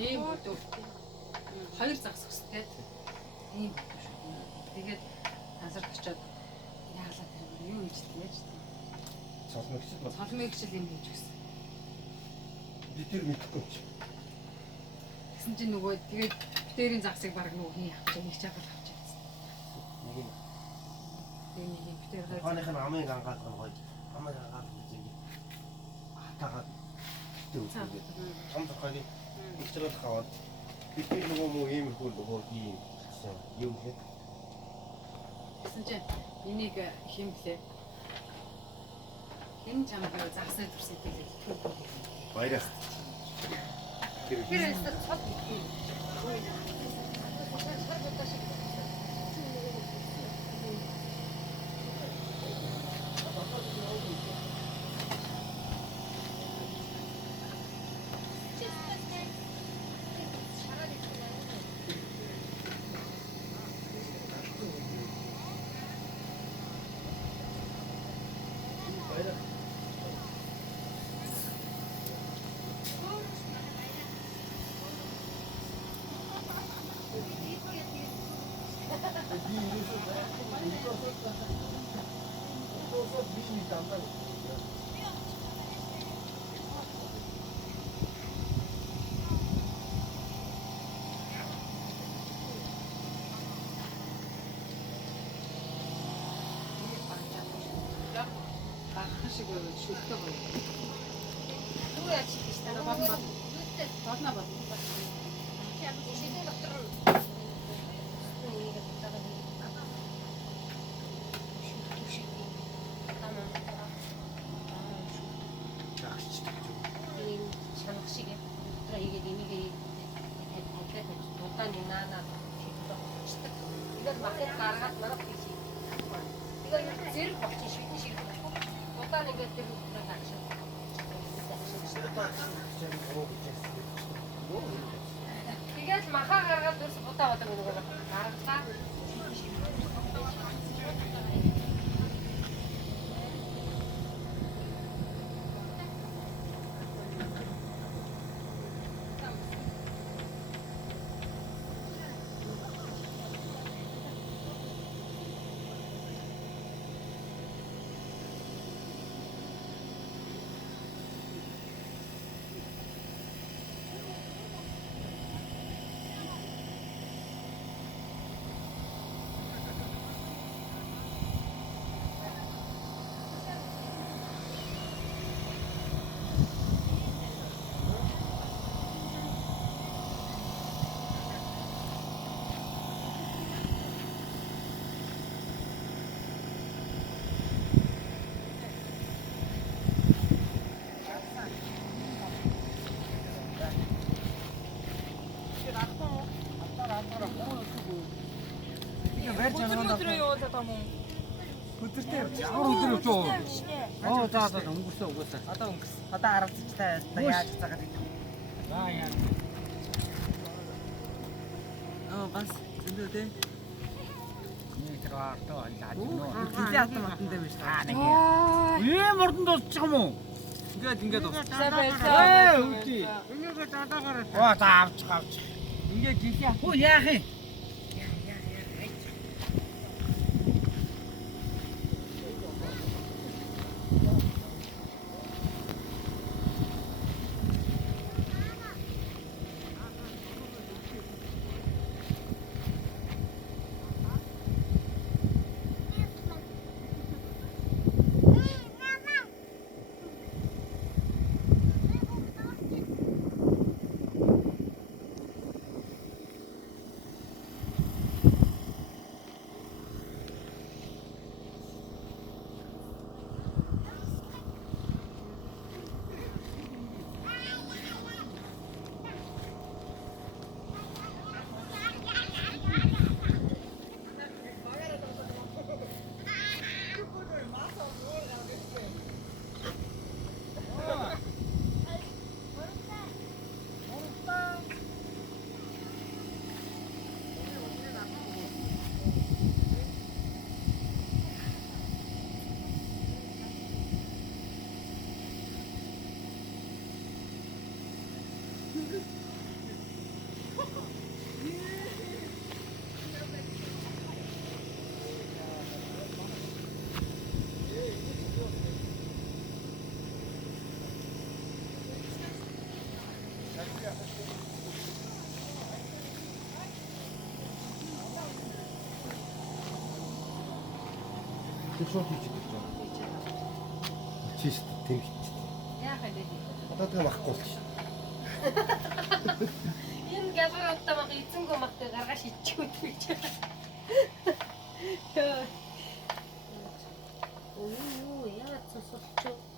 ийм бүдүүр. Хоёр загас өстэй. Ийм бүдүүр шүү. Тэгээд тансарт очиод яаглаад тэр юу хийж тгийж тээ. Цолмогчл юм хийж өгсөн. Тэр мэдхгүй ч. Тэгсэн чинь нөгөө тэгээд битэрийн загсыг баг нөгөө хий авч нэг чагаал авч ирсэн. Нэг битэр гай. Хааных нь амыг ангаад гоё. Амыг ангаад үзье. Хатагаад дүүгээ. Том цохойг ихчлээд хаваад бидний нөгөө муу иймэрхүү нөгөө ийм юм хэд. Тэгсэн чинь энийг химлээ. Энэ чамд загсаа төрсөн хэлээ түүх. Баяраа. Тэр өстө цог хийх. Шиг шүлтэй гоё. Юу яач гэж та бодно. Бодно. Яг шийдэл дотор. Чанах шиг өдрөө хийгээд энийг хэлээд дутаа нэнаа шийддэг. Тэгээд махад гаргаад манайх хийж. Тэгээд зэрэг болчих шийдэн шиг. Дутаа нэгээд тэр өдрөө тагшаа. Тэгээд махаа гаргаад дурс будаа болоо нөгөө гаргалаа. Өдөр явуулаад байгаа мó. Өдөртөө ямар өдөр явж байгаа? За өнгөрсөн угаасаа. Одоо өнгөрсөн. Одоо харагдчихтай яаж цагаад идэв. За яа. Бас зөндөө дээ. Нэг тэр артаа лаад нөө. Тэлээ автоматн дээр биш таа. Ийм урданд болчих юм уу? Ингээд За байлаа. үгүй. Энийг даадаагаар. За авч. Ингээд жилээ. Хөө яах юм? 수업 뒤집었죠. 지스트 댕기지. яахан дээ. Одоо махгүй л шүү. Энэ габроттой мах эзэнгөө махтай гаргаж иччихүүд гэж. Өө юу яа цусч